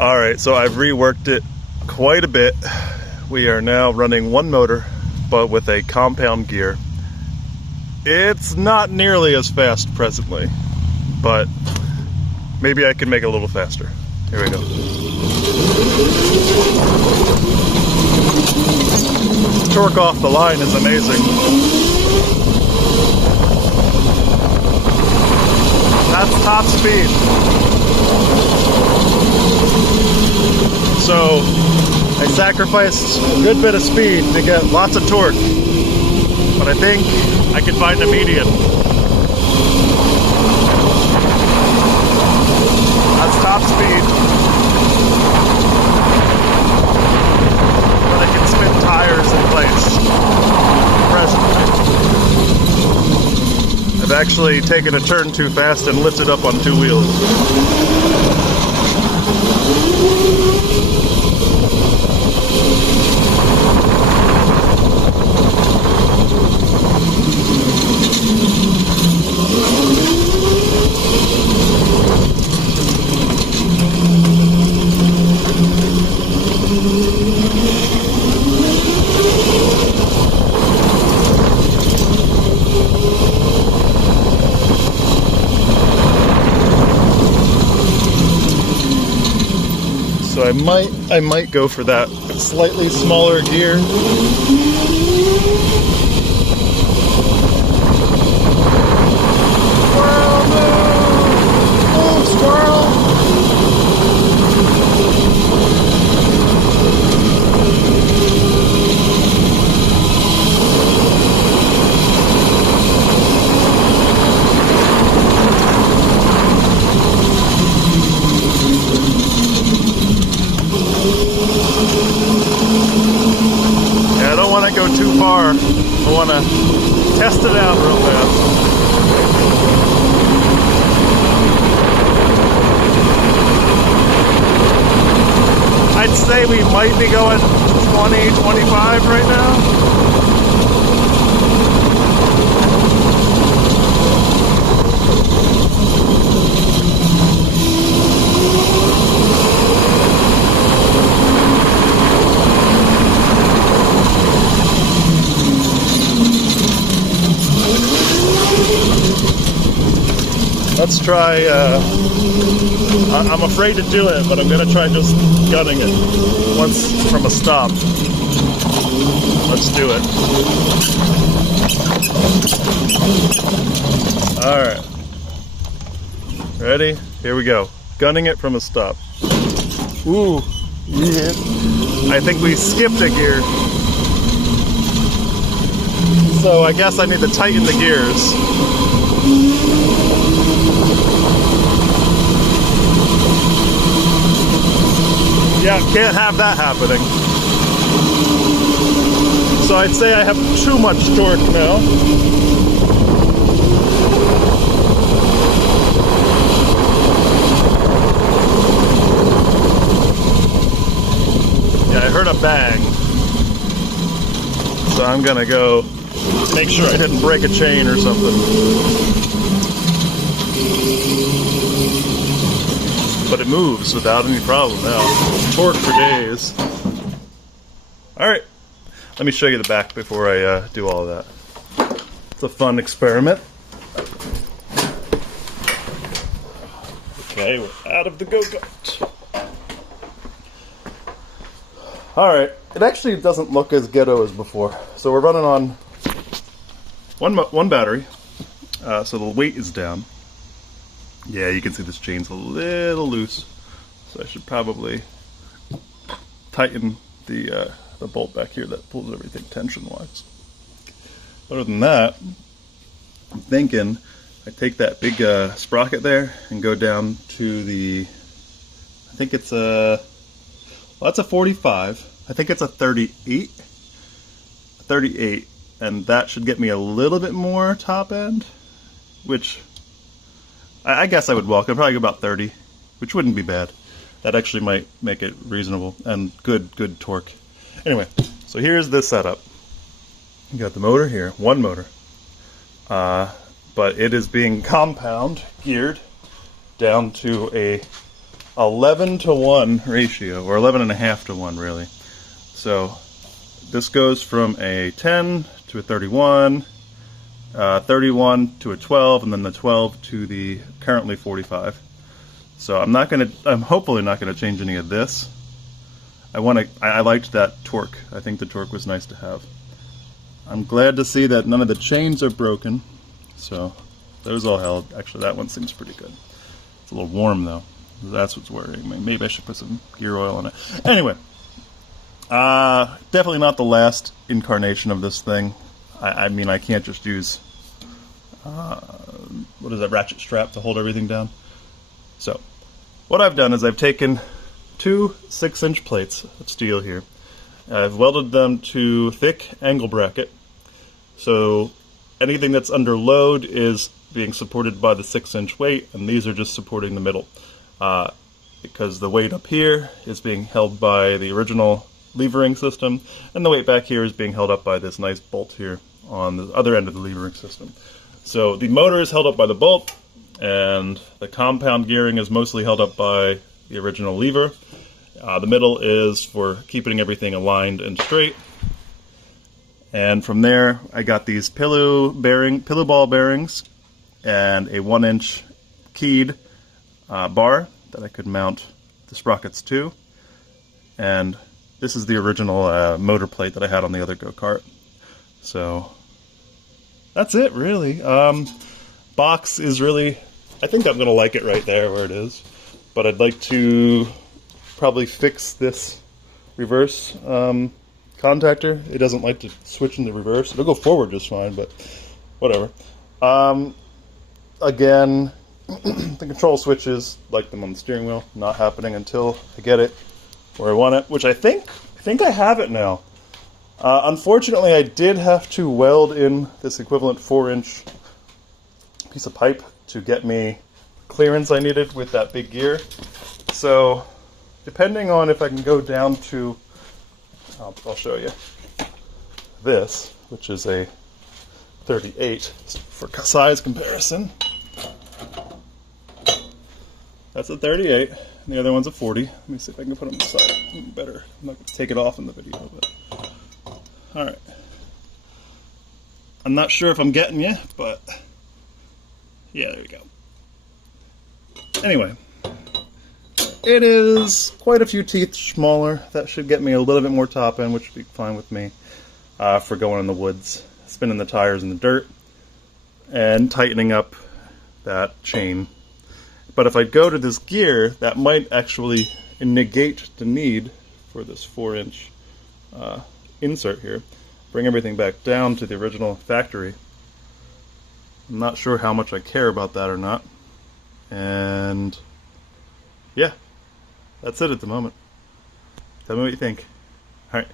Alright, so I've reworked it quite a bit. We are now running one motor, but with a compound gear. It's not nearly as fast presently, but maybe I can make it a little faster. Here we go. Torque off the line is amazing. That's top speed. So I sacrificed a good bit of speed to get lots of torque, but I think I can find a median. That's top speed, but I can spin tires in place presently. I've actually taken a turn too fast and lifted up on two wheels. So I might go for that slightly smaller gear. Squirrel, move! Move, squirrel! Yeah, I don't want to go too far. I want to test it out real fast. I'd say we might be going 20, 25 right now. Let's try, I'm afraid to do it, but I'm going to try just gunning it once from a stop. Let's do it. Alright. Ready? Here we go. Gunning it from a stop. Ooh. Yeah. I think we skipped a gear. So I guess I need to tighten the gears. Yeah, can't have that happening. So I'd say I have too much torque now. Yeah, I heard a bang. So I'm gonna go make sure I didn't break a chain or something. But it moves without any problem now. Torque for days. Alright, let me show you the back before I do all of that. It's a fun experiment. Okay, we're out of the go-kart. Alright, it actually doesn't look as ghetto as before. So we're running on one battery, so the weight is down. Yeah, you can see this chain's a little loose, so I should probably tighten the bolt back here that pulls everything tension-wise. Other than that, I'm thinking I take that big sprocket there and go down to the, I think it's a, well, that's a 45. I think it's a 38. 38, and that should get me a little bit more top end, which I guess I would welcome. Probably about 30, which wouldn't be bad. That actually might make it reasonable and good torque. Anyway, so here's the setup. You got the motor here, one motor, but it is being compound geared down to a 11-to-1 ratio, or 11.5-to-1 really. So this goes from a 10 to a 31, 31 to a 12, and then the 12 to the currently 45. So I'm hopefully not gonna change any of this. I liked that torque. I think the torque was nice to have. I'm glad to see that none of the chains are broken. So those all held. Actually, that one seems pretty good. It's a little warm though. That's what's worrying me. Maybe I should put some gear oil on it. Anyway, definitely not the last incarnation of this thing. I mean, I can't just use, what is that, ratchet strap to hold everything down. So, what I've done is I've taken two 6-inch plates of steel here. I've welded them to thick angle bracket. So, anything that's under load is being supported by the 6-inch weight, and these are just supporting the middle. Because the weight up here is being held by the original levering system, and the weight back here is being held up by this nice bolt here on the other end of the levering system. So the motor is held up by the bolt, and the compound gearing is mostly held up by the original lever. The middle is for keeping everything aligned and straight. And from there, I got these pillow ball bearings and a 1-inch keyed bar that I could mount the sprockets to, and this is the original motor plate that I had on the other go-kart. So that's it, really. Box is really, I think I'm gonna like it right there where it is, but I'd like to probably fix this reverse contactor. It doesn't like to switch into reverse. It'll go forward just fine, but whatever. Again, the control switches, like them on the steering wheel, not happening until I get it where I want it, which I think I have it now. Unfortunately, I did have to weld in this equivalent 4-inch piece of pipe to get me clearance I needed with that big gear. So, depending on if I can go down to, I'll show you, this, which is a 38 for size comparison. That's a 38, and the other one's a 40. Let me see if I can put them on the side. Better. I'm not going to take it off in the video, but... Alright. I'm not sure if I'm getting you, but... Yeah, there we go. Anyway. It is quite a few teeth smaller. That should get me a little bit more top end, which would be fine with me for going in the woods. Spinning the tires in the dirt, and tightening up that chain. But if I go to this gear, that might actually negate the need for this 4-inch insert here. Bring everything back down to the original factory. I'm not sure how much I care about that or not. And yeah, that's it at the moment. Tell me what you think. Alright.